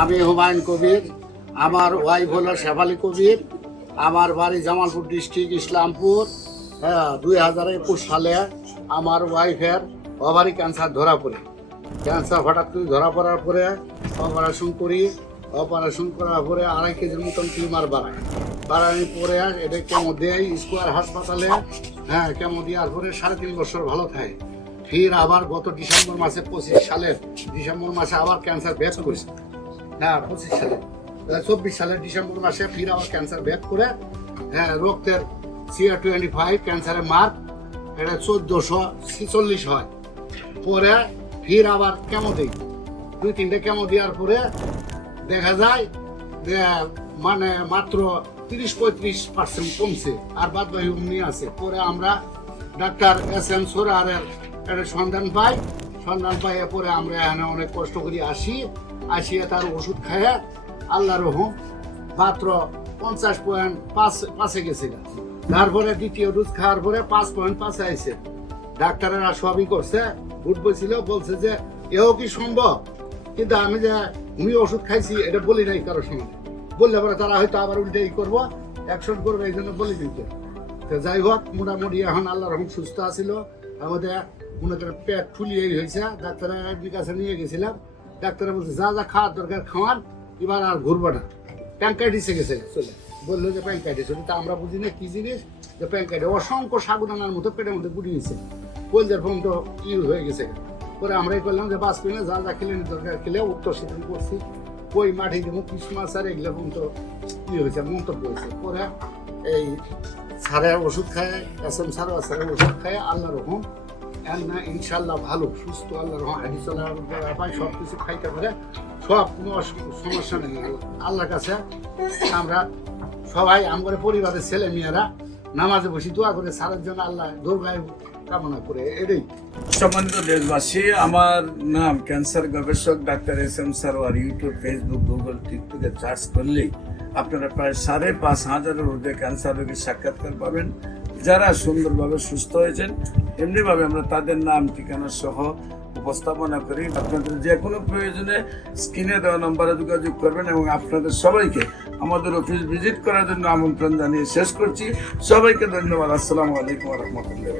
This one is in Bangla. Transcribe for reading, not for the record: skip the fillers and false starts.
আমি হুমায়ুন কবির, আমার ওয়াইফ হলো শেফালি কবির, আমার বাড়ি জামালপুর ডিস্ট্রিক্ট ইসলামপুর। 2021 সালে আমার ওয়াইফের ওভারি ক্যান্সার ধরা পড়ে। ক্যান্সার হঠাৎ করে ধরা পড়ার পরে অপারেশন করি। অপারেশন করার পরে 2.5 কেজির মতন টিউমার বাড়ানোর পরে এটা কেমো দেয় স্কোয়ার হাসপাতালে। কেমো দেওয়ার পরে 3.5 বছর ভালো থাকে। ফির আবার গত ডিসেম্বর মাসে 25 সালের ডিসেম্বর মাসে আবার ক্যান্সার ব্যাক করেছে। 25 সালে 24 সালের ডিসেম্বর মাসে ফির আবার ক্যান্সার ব্যাক করে। রক্তের CA-25 ক্যান্সারের মার্ক এটা 1446 হয়। পরে ফির আবার কেমো দিই, 2-3টে কেমো দেওয়ার পরে দেখা যায় যে মানে মাত্র 30-35% কমছে, আর বাদ বাকি অমনি আছে। পরে আমরা ডাক্তার SM সোরারের একটা সন্ধান পাই পরে আমরা এখানে অনেক কষ্ট করে আসিয়ে তার ওষুধ খাইয়ে আল্লাহ রহম মাত্র 50.5 গেছিল। তারপরে দ্বিতীয় ডোজ খাওয়ার পরে 5.5 আইছে। ডাক্তারেরা সবই করছে, ভোট বলছিল, বলছে যে এও কি সম্ভব, কিন্তু আমি যে উনি ওষুধ খাইছি এটা বলি নাই কারোর সঙ্গে। বললে পরে তারা হয়তো আবার উল্টে করবো, অ্যাকশন করবে, এই জন্য বলি দিতে। তো যাই হোক, মোটামুটি এখন আল্লাহ রহম সুস্থ আছিল। আমাদের মনে করেন পেট ফুলিয়ে হয়েছে। ডাক্তারের কাছে নিয়ে গেছিলাম, ডাক্তারে বলছে যা যা খাওয়ার দরকার খাওয়ান, এবার আর ঘুরবো না। প্যাঙ্কাইটিসে গেছে চলে, বললো যে প্যাঙ্কাইটিস। তা আমরা বুঝি না কি জিনিস যে প্যাঙ্কাইটিস। অসংখ্য সাগুদানার মতো পেটের মধ্যে গুটি গেছে, কলজার ফোন তো হয়ে গেছে। পরে আমরাই করলাম যে বাঁচবি না, যা যা খেলে দরকার খেলে উত্তর সেদিন করছি। কই মাঠে দেবো ক্রিসমাস আর এগুলো কিন্তু হয়েছে, মন্তব্য হয়েছে। পরে এই স্যারের ওষুধ খায়, SM স্যারের ওষুধ খায় আল্লাহ রকম না ইনশাল্লাহ ভালো সুস্থ। আল্লাহ রকম হাঁটি চলার পায়, সব কিছু খাইতে পারে, সব কোনো সমস্যা নেই। আল্লাহর কাছে আমরা সবাই আমার পরিবারের ছেলে মেয়েরা নামাজে বসি দোয়া করে স্যারের জন্য আল্লাহ দুর্গায় কামনা করে। এটাই। সম্মানিত দেশবাসী, আমার নাম ক্যান্সার গবেষক doctor SM Sarwar. YouTube, Facebook, Google, টিকটকে সার্চ করলেই আপনারা প্রায় 5,500-এর ঊর্ধ্বে ক্যান্সার রোগীর সাক্ষাৎকার পাবেন, যারা সুন্দরভাবে সুস্থ হয়েছেন। এমনিভাবে আমরা তাদের নাম ঠিকানা সহ উপস্থাপনা করি। আপনাদের যে কোনো প্রয়োজনে স্ক্রিনে দেওয়া নম্বরে যোগাযোগ করবেন এবং আপনাদের সবাইকে আমাদের অফিস ভিজিট করার জন্য আমন্ত্রণ জানিয়ে শেষ করছি। সবাইকে ধন্যবাদ। আসসালামু আলাইকুম ওয়া রাহমাতুল্লাহ।